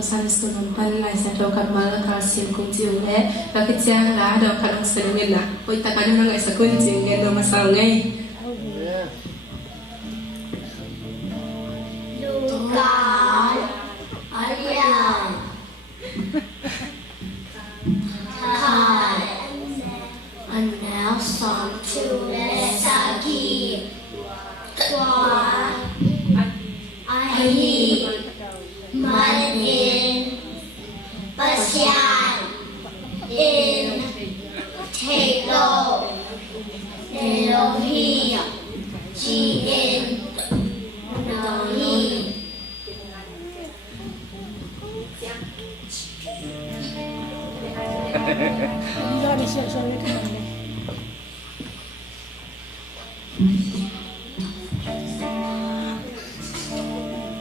san sunun pan lai sa do kan mal ka sim kun jiu le ka ke chang la do ka dong sa ngin na oi ta ka dong ngai sa kun jing ngen do ma sao ngai Luka Aryan Kai and now song to Lesagi Tua Ahi Manin Pasyan in Telo Elohim G.N. Nahi Lý do để sửa soal itu mana?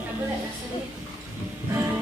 Apa nak rasa ni?